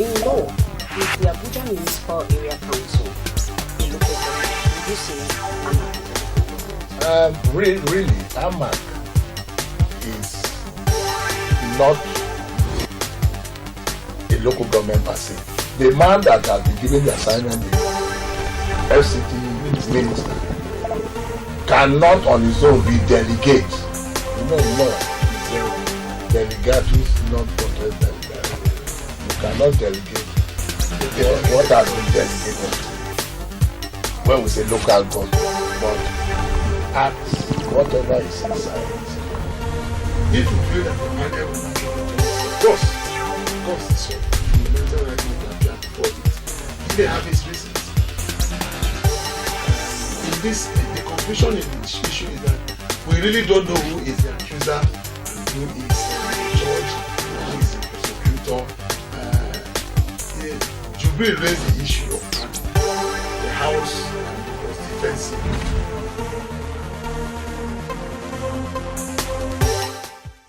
in law, is the Abuja Municipal Area Council a local government? Would you say AMAC? Really, AMAC is not a local government per se. The man that has been given the assignment, the FCT minister, cannot on his own be delegate. No, delegatus, not protest delegate. You cannot delegate what has been delegated when we say local government, but act whatever is inside. If you feel that the man will not of course, it's so. Fundamental right not to appear before it. He may have his reasons. In this, the conclusion in this issue is that we really don't know who is the accuser and who is the judge, who is the prosecutor. Jubril raised the issue of the house was defensive.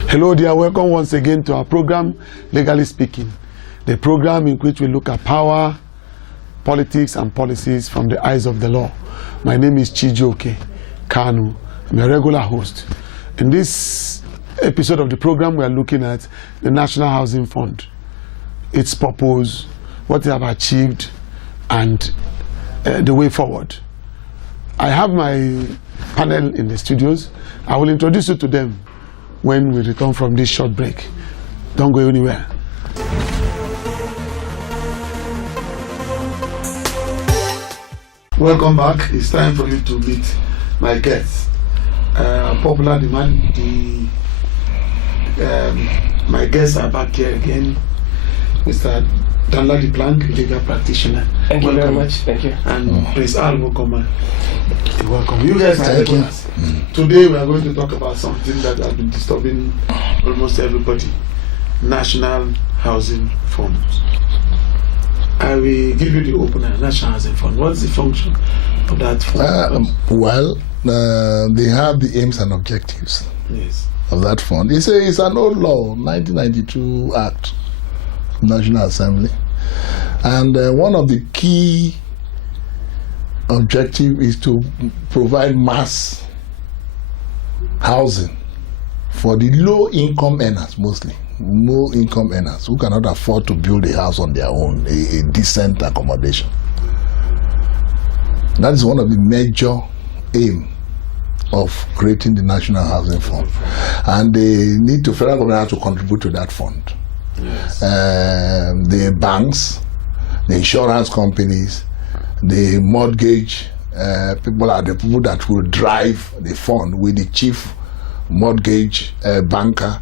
Hello dear, welcome once again to our program, Legally Speaking, the program in which we look at power, politics and policies from the eyes of the law. My name is Chijioke Kanu. I'm a regular host. In this episode of the program, we are looking at the National Housing Fund, its purpose, what they have achieved, and the way forward. I have my panel in the studios. I will introduce you to them when we return from this short break. Don't go anywhere. Welcome back. It's time for you to meet my guests. Popular demand, my guests are back here again. Mr. Danladi Plank, legal practitioner. Thank you very much. Thank you. And Prince Alvo Koma. Welcome. You guys are regulars. Today we are going to talk about something that has been disturbing almost everybody. National Housing Fund. I will give you the opener. National Housing Fund. What's the function of that fund? They have the aims and objectives of that fund. It's an old law, 1992 Act, National Assembly. And one of the key objectives is to provide mass housing for the low-income earners, mostly. Low-income earners who cannot afford to build a house on their own, a decent accommodation. That is one of the major aims of creating the National Housing Fund. And the federal government has to contribute to that fund. Yes. The banks, the insurance companies, the mortgage people are the people that will drive the fund with the chief mortgage banker,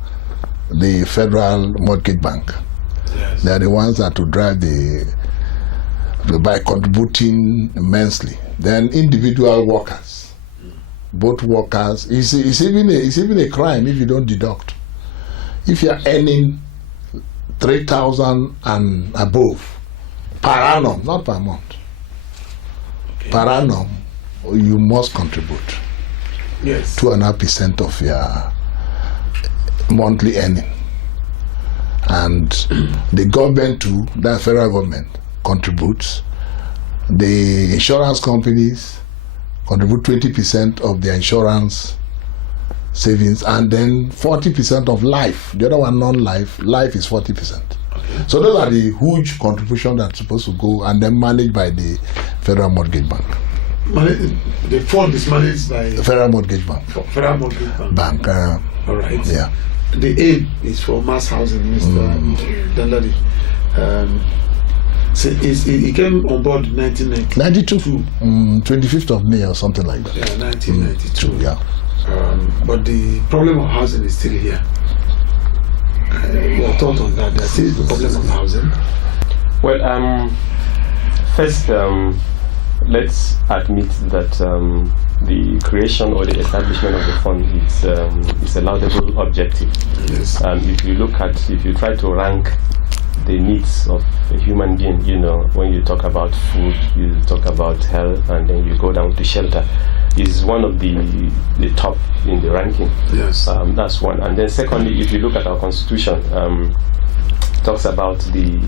the Federal Mortgage Bank. Yes. They are the ones that will drive by contributing immensely. Then individual workers, both workers. It's even a crime if you don't deduct. If you are earning 3,000 and above per annum, not per month. Okay. Per annum, you must contribute. Yes. 2.5% of your monthly earning. And the government too, the federal government, contributes. The insurance companies contribute 20% of their insurance savings, and then 40% of life. The other one, non-life. Life is 40%. Okay. So those are the huge contributions that are supposed to go, and then managed by the Federal Mortgage Bank. The fund is managed by the Federal Mortgage Bank. Federal Mortgage Bank. All right. Yeah. The aim is for mass housing, Mr. Danladi. So he came on board in 1992. 25th of May or something like that. Yeah, 1992. Yeah. But the problem of housing is still here. Your thought on that? There's still the problem of housing. Well, first, let's admit that the creation or the establishment of the fund is a laudable objective. Yes. If you try to rank the needs of a human being, when you talk about food, you talk about health, and then you go down to shelter, is one of the top in the ranking. Yes. That's one. And then secondly, if you look at our constitution, talks about the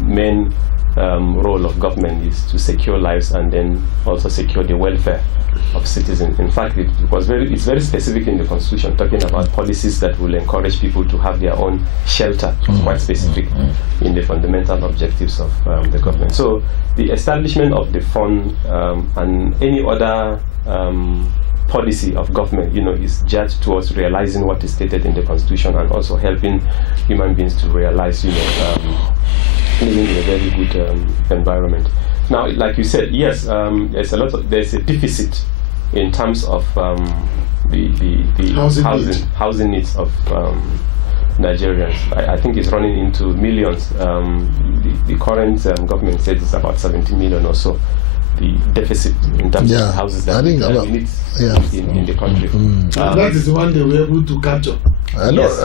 main role of government is to secure lives and then also secure the welfare of citizens. In fact, it's very specific in the Constitution, talking about policies that will encourage people to have their own shelter. It's quite specific in the fundamental objectives of the government. So the establishment of the fund and any other policy of government, is judged towards realizing what is stated in the Constitution and also helping human beings to realize, living in a very good environment. Now, like you said, yes, there's a deficit in terms of the housing needs of Nigerians. I think it's running into millions. The current government says it's about 17 million or so. The deficit in terms of houses that we need in the country. That is the one they were able to capture. That's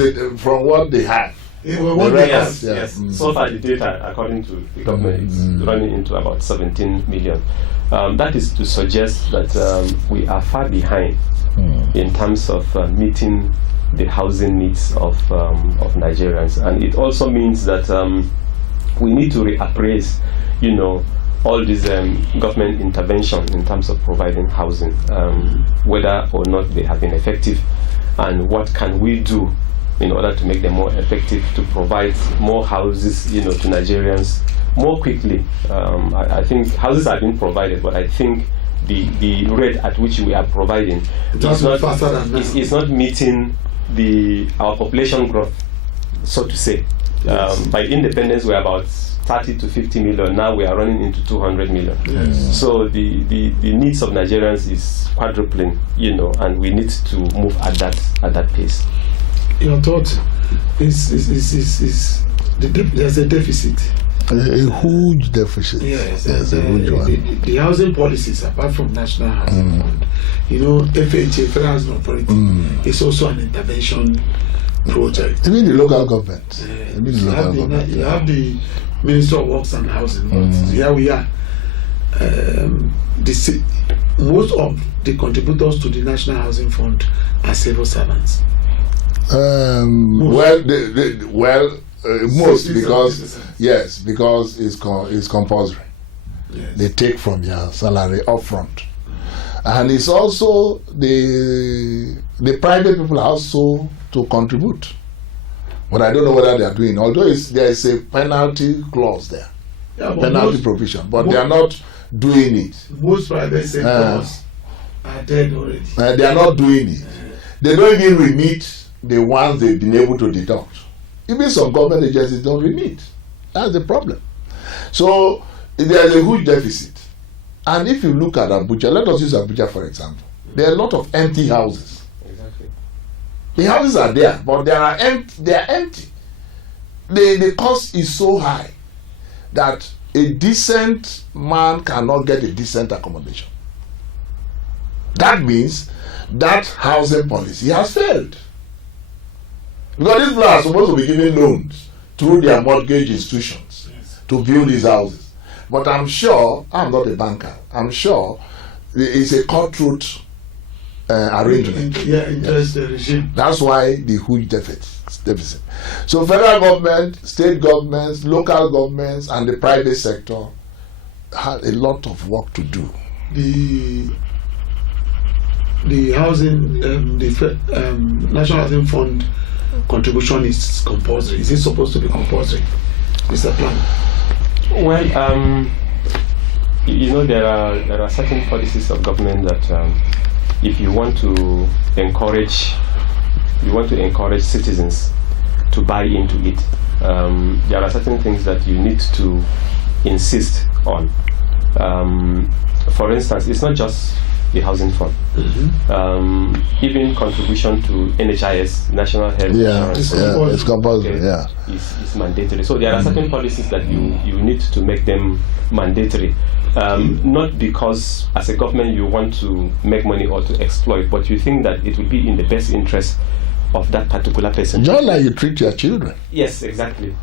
it from what they have. Yes. So far, the data, according to the government, is running into about 17 million. That is to suggest that we are far behind in terms of meeting the housing needs of Nigerians, and it also means that we need to reappraise, all this government intervention in terms of providing housing, whether or not they have been effective, and what can we do in order to make them more effective, to provide more houses, to Nigerians more quickly. I think houses are being provided, but I think the rate at which we are providing is not meeting our population growth, so to say. By independence, we're about 30 to 50 million. Now we are running into 200 million. So the needs of Nigerians is quadrupling, and we need to move at that pace. Your thought is there's a deficit. A huge deficit. Yes, a huge one. The housing policies, apart from National Housing Fund, FHA, Federal Housing Authority, is also an intervention project. Even the local government. You have the Ministry of Works and Housing, but here we are. Most of the contributors to the National Housing Fund are civil servants. Most because it's compulsory. Yes. They take from their salary upfront, and it's also the private people also to contribute. But I don't know whether they are doing. Although there is a penalty clause there, penalty provision, but they are not doing it. Most private sectors are dead already. They are not doing it. They don't even remit the ones they've been able to deduct. Even some government agencies don't remit. That's the problem. So there's a huge deficit. And if you look at Abuja, let us use Abuja for example. There are a lot of empty houses. Exactly. The houses are there, but they are empty. The cost is so high that a decent man cannot get a decent accommodation. That means that housing policy has failed. Because these people are supposed to be giving loans through their mortgage institutions to build these houses. But I'm sure, I'm not a banker, I'm sure it's a cutthroat arrangement. Interest regime. That's why the huge deficit. So federal government, state governments, local governments, and the private sector have a lot of work to do. The housing, National Housing Fund contribution is compulsory. Is it supposed to be compulsory? Is that plan? Well, there are certain policies of government that if you want to encourage citizens to buy into it, there are certain things that you need to insist on. For instance, it's not just the housing fund. Even contribution to NHIS, National Health Insurance, it's compulsory. Is mandatory. So there are certain policies that you need to make them mandatory. Not because as a government you want to make money or to exploit, but you think that it will be in the best interest of that particular person. Just like you treat your children. Yes, exactly.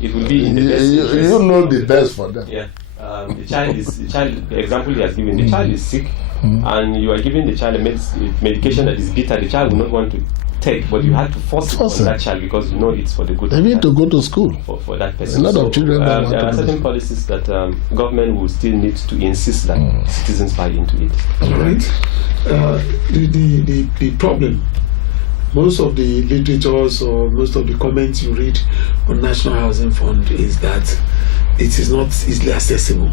It will be in the best interest. You know the best for them. Yeah. The child, the example he has given, the child is sick. and you are giving the child a medication that is bitter, the child will not want to take, but you have to force it on that child because you know it's for the good They of need to go to school. for that person. A lot of children don't want there to are go to certain school. policies that government will still need to insist that citizens buy into it. All right. The problem, most of the literatures or most of the comments you read on National Housing Fund is that it is not easily accessible.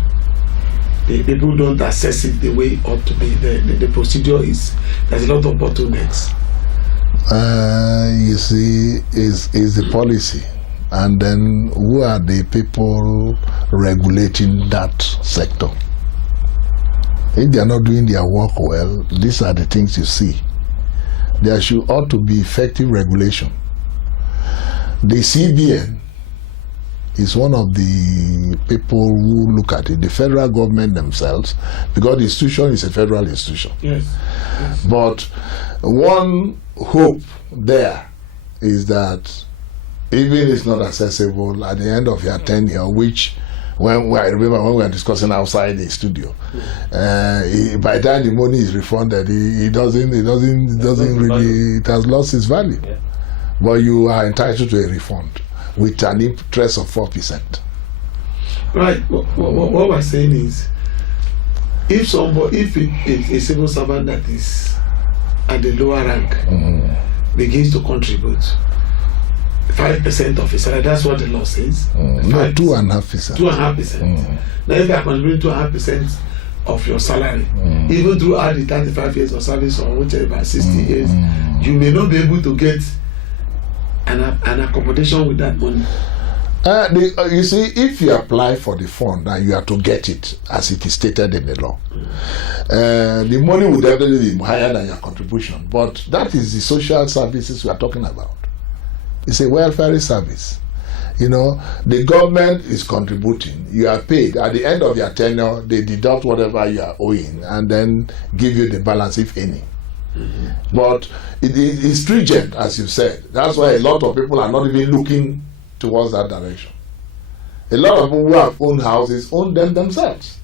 The people don't access it the way it ought to be. The procedure there's a lot of bottlenecks. You see, is the policy, and then who are the people regulating that sector? If they are not doing their work well, these are the things you see. There ought to be effective regulation. The CBN is one of the people who look at it, the federal government themselves, because the institution is a federal institution. Yes. But one hope there is that even if it's not accessible at the end of your tenure, which I remember when we were discussing outside the studio, by the time the money is refunded, it doesn't really, it has lost its value. Yeah. But you are entitled to a refund with an interest of 4%. Right. What we're saying is, if a civil servant that is at the lower rank begins to contribute 5% of his salary, that's what the law says. No, 2.5%. 2.5%. Now, if you are contributing 2.5% of your salary, even throughout the 35 years of service or whichever 60 years, you may not be able to get an accommodation with that money. You see, if you apply for the fund and you have to get it as it is stated in the law, the money will definitely be higher than your contribution. But that is the social services we are talking about. It's a welfare service. You know, the government is contributing. You are paid. At the end of your tenure, they deduct whatever you are owing and then give you the balance, if any. But it is stringent, as you said. That's why a lot of people are not even looking towards that direction. A lot of people who have owned houses own them themselves.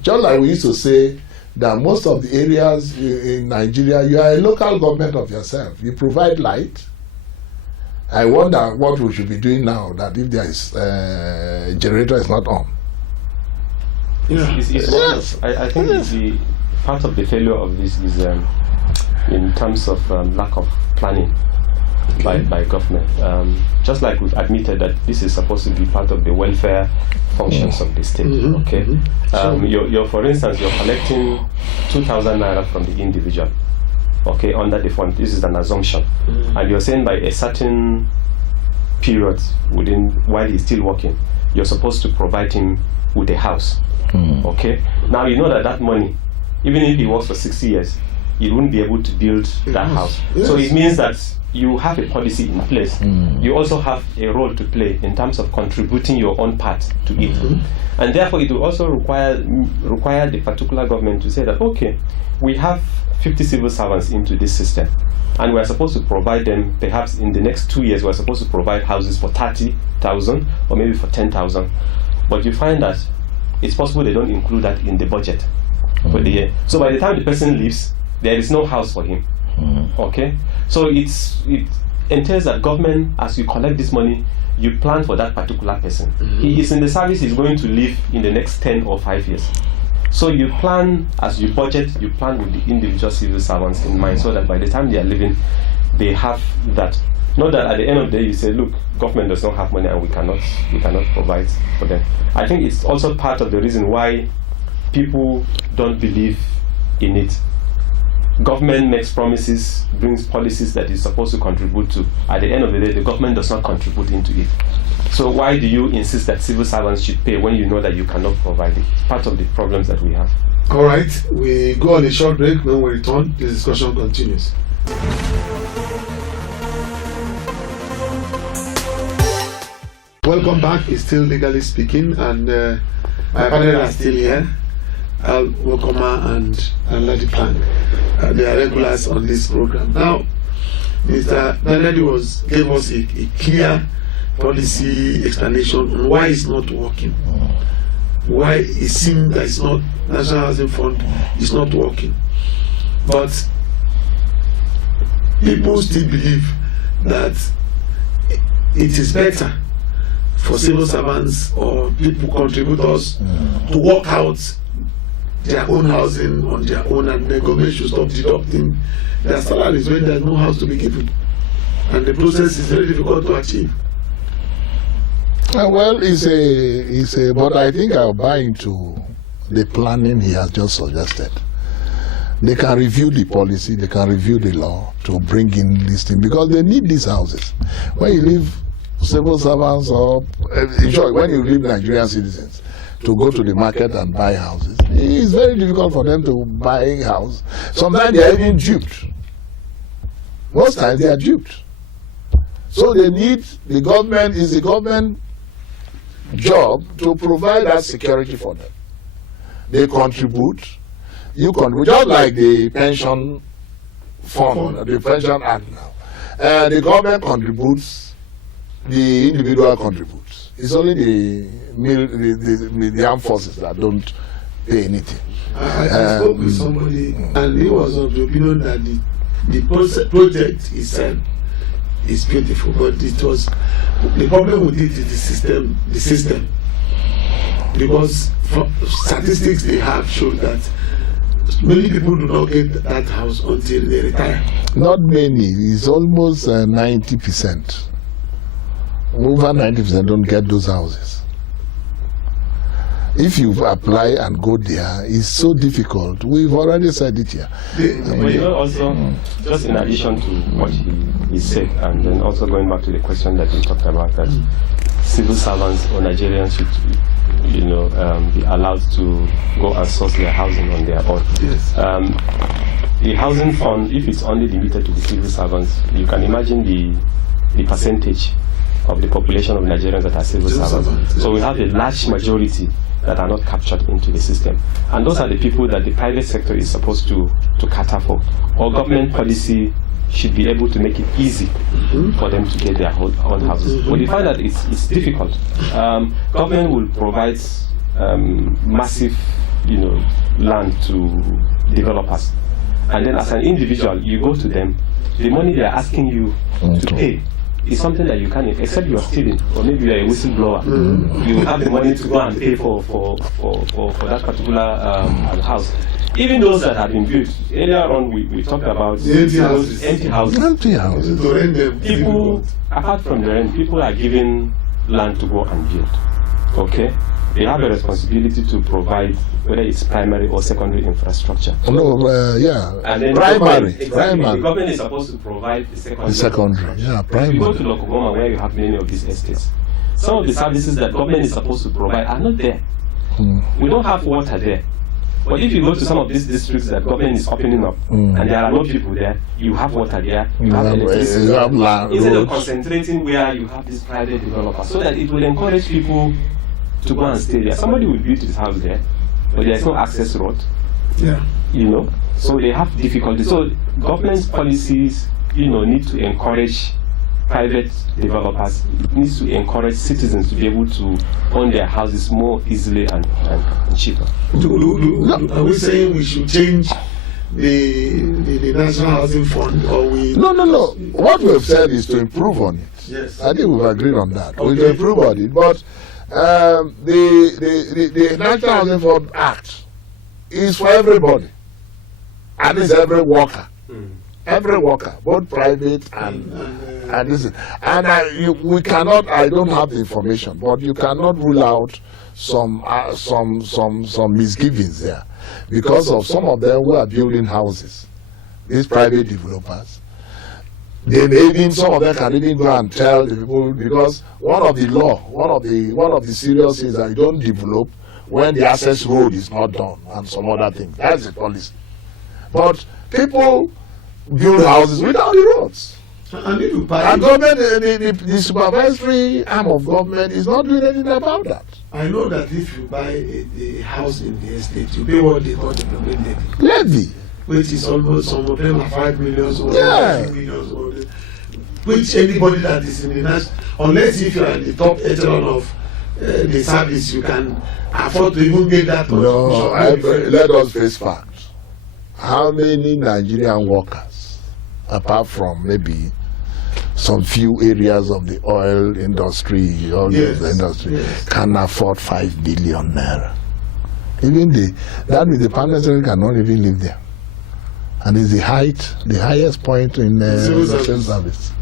Just like we used to say that most of the areas in Nigeria, you are a local government of yourself. You provide light. I wonder what we should be doing now that if there is generator is not on. Yeah. Yes. I think the part of the failure of this is in terms of lack of planning by government. Just like we've admitted that this is supposed to be part of the welfare functions of the state. Okay. For instance, you're collecting 2,000 naira from the individual. Okay, under the fund. This is an assumption, and you're saying by a certain period while he's still working, you're supposed to provide him with a house. Okay. Now you know that money, even if he works for 60 years, he wouldn't be able to build that house. Yes. So it means that you have a policy in place. You also have a role to play in terms of contributing your own part to it, and therefore it will also require the particular government to say that okay, we have 50 civil servants into this system, and we are supposed to provide them, perhaps in the next 2 years, we are supposed to provide houses for 30,000 or maybe for 10,000. But you find that it's possible they don't include that in the budget for the year. So by the time the person leaves, there is no house for him. Okay? So it entails that government, as you collect this money, you plan for that particular person. He is in the service, he's going to live in the next 10 or 5 years. So you plan, as you budget, you plan with the individual civil servants in mind, so that by the time they are leaving, they have that. Not that at the end of the day you say, look, government does not have money and we cannot provide for them. I think it's also part of the reason why people don't believe in it. Government makes promises, brings policies that is supposed to contribute to. At the end of the day, the government does not contribute into it. So why do you insist that civil servants should pay when you know that you cannot provide it? It's part of the problems that we have. All right, we go on a short break. When we return, the discussion continues. Welcome back. It's still Legally Speaking, and my panel are still here. Al Wokoma and Ladi Plank. They are regulars on this program. Now, Mr. Legaly gave us a clear policy explanation on why it's not working. why it seems that it's not National Housing Fund is not working. But people still believe that it is better for civil servants or people contributors to work out their own housing on their own, and the government should stop deducting their salaries when there's no house to be given, and the process is very difficult to achieve. Well, but I think I'll buy into the planning he has just suggested. They can review the policy, they can review the law to bring in this thing, because they need these houses. When you leave civil servants, or in short, when you leave Nigerian citizens to go to the market and buy houses, it's very difficult for them to buy a house. Sometimes they are even duped. Most times they are duped. So they need the government job to provide that security for them. They contribute. You contribute, just like the pension fund, the pension act now. The government contributes, the individual contributes. It's only the armed forces that don't pay anything. I spoke with somebody, and he was of the opinion that the project itself is beautiful, but it was the problem with it is the system, because statistics they have showed that many people do not get that house until they retire. Not many. It's almost 90%. Over 90% don't get those houses. If you apply and go there, it's so difficult. We've already said it here. But also, just in addition to what he said, and then also going back to the question that we talked about, that civil servants or Nigerians should, be allowed to go and source their housing on their own. Yes. The housing fund, if it's only limited to the civil servants, you can imagine the percentage of the population of Nigerians that are civil servants. So we have a large majority that are not captured into the system. And those are the people that the private sector is supposed to cater for. Or government policy should be able to make it easy for them to get their own houses. But we find that it's difficult. Government will provide massive, land to developers. And then as an individual, you go to them, the money they are asking you to pay is something that you can't, except you are stealing, or maybe you are a whistleblower. You have the money to go and pay for that particular house. Even those that have been built, earlier on we talked about empty houses. Empty houses. To rent them. People, apart from the rent, people are given land to go and build. Okay? They have a responsibility to provide, whether it's primary or secondary infrastructure. Yeah. And then Primary. The Primary. government is supposed to provide the secondary. The secondary. Yeah, If you go to primary. Lokogoma, where you have many of these estates, some of the services that government is supposed to provide are not there. We don't have water there. But if you go to some of these districts that government is opening up, and there are no people there, you have water there, you have electricity. You have land, Instead of roads. concentrating where you have this private developer, so that it will encourage people to go and stay there. Somebody will build his house there, but there is no access road. Yeah. So they have difficulties. So government policies, need to encourage private developers. It needs to encourage citizens to be able to own their houses more easily and cheaper. Are we saying we should change the National Housing Fund, or we? No. What we've said is to improve on it. Yes. I think we've agreed on that. Okay. We'll improve on it. But the National Housing Fund Act is for everybody. And it's every worker. Every worker, both private and this. And we cannot. I don't have the information, but you cannot rule out some misgivings there, because of some of them who are building houses. These private developers, they may even, some of them can even go and tell the people, because one of the serious things that you don't develop when the access road is not done and some other things. That's the policy. But people build houses without the roads. And if you buy, And government, the supervisory arm of government is not doing anything about that. I know that if you buy a house in the estate, you pay what they call the development levy, Levy. which is almost, some of them are 5 million or Yeah. 10 million, which anybody that is in the national, unless if you are in the top echelon of the service, you can afford to even get that No, contribution. let us face facts. How many Nigerian workers, apart from maybe some few areas of the oil industry, can afford 5 billion naira? Even that means the permanent secretary cannot even live there. And it's the highest point in civil service.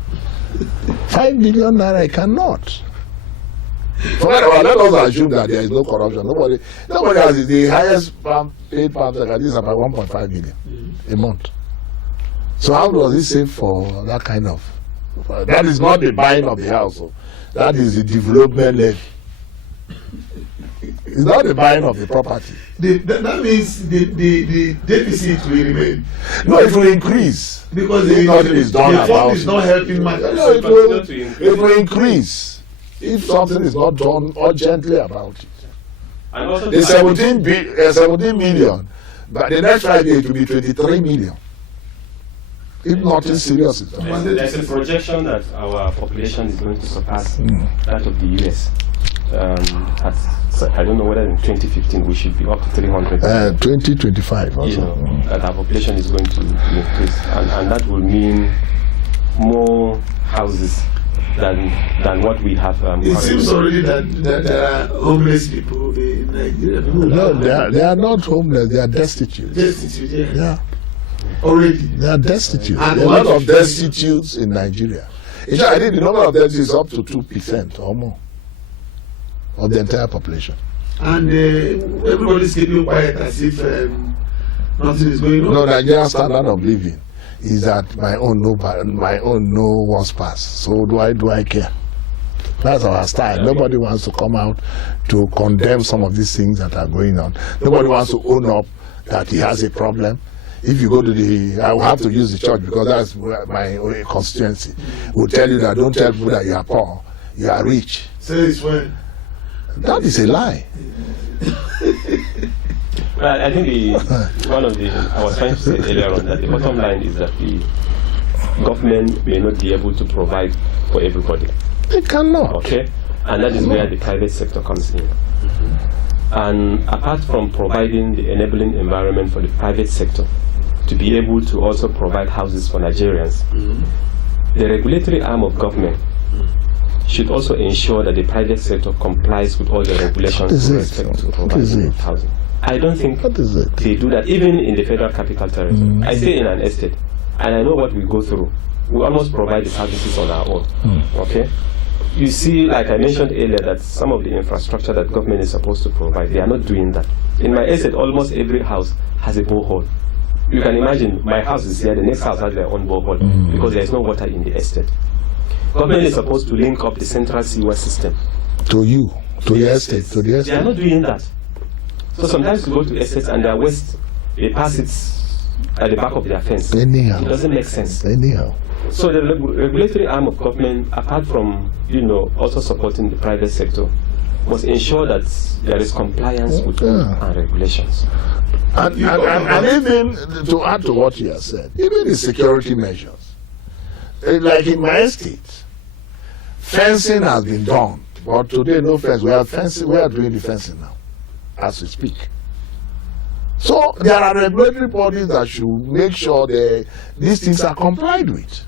5 billion naira, I cannot. Let us assume that there is no corruption. Nobody has the highest paid permanent secretary is about 1.5 billion a month. So how does he save for that kind of? That is not the buying of the house. That is the development levy. It's not the buying of the property. That means the deficit will remain. No, it will increase. Because nothing is done about it. The fund is not helping matters. No, it will increase if something is not done urgently about it. And also the 17 million, but the next 5 years it will be 23 million. If nothing serious is done. There's a projection that our population is going to surpass that of the US. I don't know whether in 2015 we should be up to 300. 2025 also. You know, that our population is going to increase, and that will mean more houses than what we have. It seems already that there are homeless people in Nigeria. No, they are not homeless. They are destitute. Destitute, yeah. Already. They are destitute. And a lot of destitutes in Nigeria. In fact, I think the number of destitutes is up to 2% or more of the entire population. And everybody's keeping quiet as if nothing is going on. No, Nigerian standard of living is that my own no wants pass. So do I care? That's our style. Nobody wants to come out to condemn some of these things that are going on. Nobody wants to own up that he has a problem. If you go to I will have to use the church because that's my constituency. Will tell you that don't tell people that you are poor, you are rich. Say it's when. That is a lie. Well, I think I was trying to say earlier on that the bottom line is that the government may not be able to provide for everybody. They cannot. Okay, and that is where the private sector comes in. And apart from providing the enabling environment for the private sector to be able to also provide houses for Nigerians, the regulatory arm of government should also ensure that the private sector complies with all the regulations with respect to providing housing. I don't think they do that, even in the Federal Capital Territory. I stay in an estate, and I know what we go through. We almost provide the services on our own. Okay? You see, like I mentioned earlier, that some of the infrastructure that government is supposed to provide, they are not doing that. In my estate, almost every house has a borehole. You can imagine, my house is here, the next house has their own borehole, because there is no water in the estate. Government is supposed to link up the central sewer system. To the estate. They are not doing that. So sometimes you go to estates and their waste, they pass it at the back of their fence. Anyhow. It doesn't make sense. Anyhow. So the regulatory arm of government, apart from also supporting the private sector, must ensure that there is compliance with law and regulations. And even to add to what you have said, even the security measures, like in my estate, fencing has been done, but today no fence. We are doing the fencing now, as we speak. So there are regulatory bodies that should make sure these things are complied with.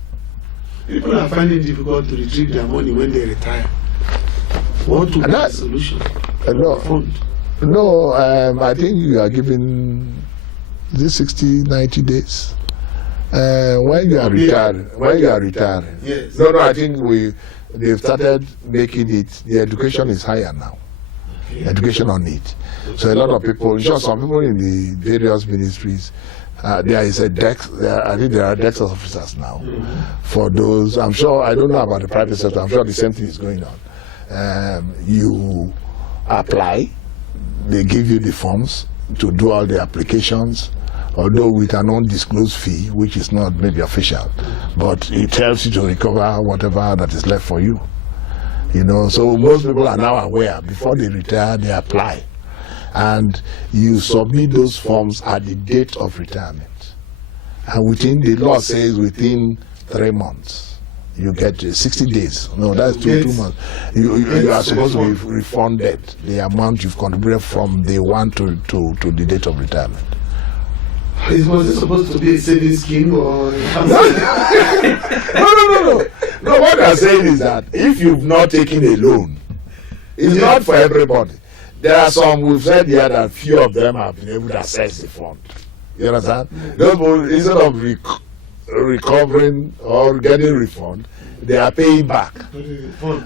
People are finding it difficult to retrieve their money when they retire. What would be the solution? No, I think you are given this 60, 90 days. When you are retiring. Yes. No, I think they've started making it, the education is higher now. Okay. Education on it. So a lot of people, some people in the various ministries, there is a DEX, I think there are DEX officers now. For those, I'm sure, I don't know about the private sector, I'm sure the same thing is going on. You apply, they give you the forms to do all the applications, although with an undisclosed fee, which is not maybe official, but it helps you to recover whatever that is left for you. So most people are now aware, before they retire, they apply. And you submit those forms at the date of retirement. And the law says within 3 months. you get 60 days. No, that's 2 months. You are supposed to be refunded the amount you've contributed from day one to the date of retirement. Was it supposed to be a savings scheme or? No, what I'm saying is that if you've not taken a loan, it's not for everybody. There are some, we've said here that few of them have been able to access the fund. You understand? Instead of recovering or getting refund, they are paying back.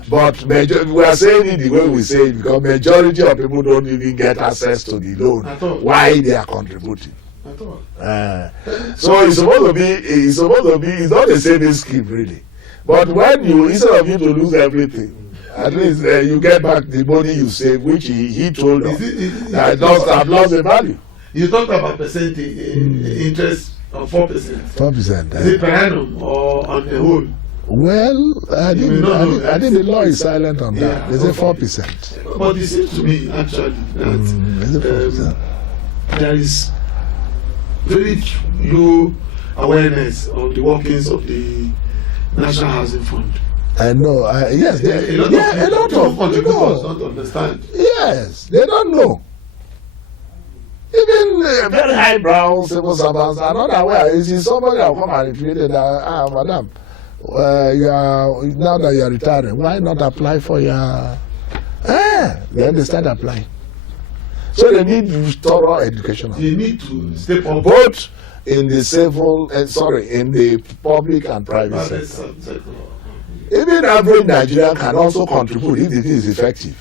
But we are saying it the way we say it because majority of people don't even get access to the loan. Why they are contributing? So it's supposed to be, it's not a savings scheme really. But when you, instead of you to lose everything, at least you get back the money you save, which he told us that have lost the value. You talked about percentage interest of 4%. 4%. Is it per annum or on the whole? Well, I think the law is silent on that. They say 4%. But it seems to me actually that there is very low awareness of the workings of the National Housing Fund. I know. Yes, a lot of contributors don't understand. Yes, they don't know. Even very highbrow civil servants are not aware. You see, somebody will come and retrieve it. Madam, now that you are retiring, why not apply for your? Then they start applying. So they need thorough education. They need to step up both in the civil, in the public and private sector. Even average Nigerian can also contribute if it is effective.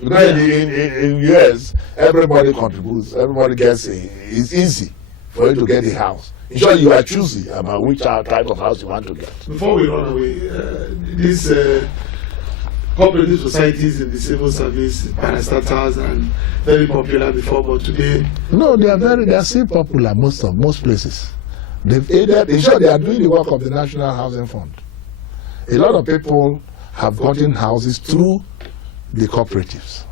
Because in US, everybody contributes, everybody gets it's easy for you to get a house. In short, you are choosy about which type of house you want to get. Before we run away, these cooperative societies in the civil service, parastatals, and very popular before, but today... No, they are still popular most places. They've aided, in short, they are doing the work of the National Housing Fund. A lot of people have gotten houses through the cooperatives,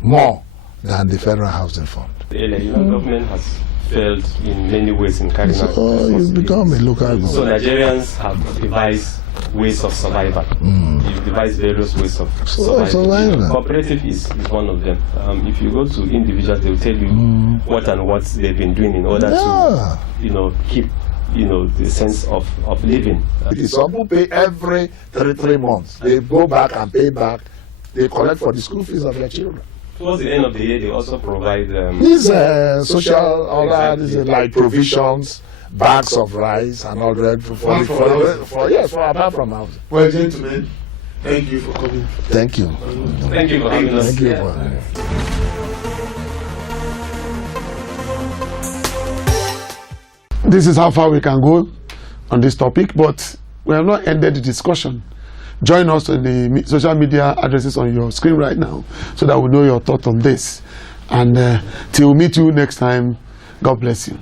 more than the Federal Housing Fund. The Nigerian government has failed in many ways in carrying out. So you become a local government. So Nigerians have devised ways of survival. You've devised various ways of survival. Cooperative is one of them. If you go to individuals, they will tell you what and what they've been doing in order to, keep the sense of living. Some people pay every 3 months. They go back and pay back. They collect for the school fees of their children. Towards the end of the year, they also provide these social, like provisions, bags of rice and all that for apart from housing. Well, gentlemen, thank you for coming. Thank you. Thank you for having us. Thank you. This is how far we can go on this topic, but we have not ended the discussion. Join us on the social media addresses on your screen right now so that we know your thoughts on this. And till we meet you next time, God bless you.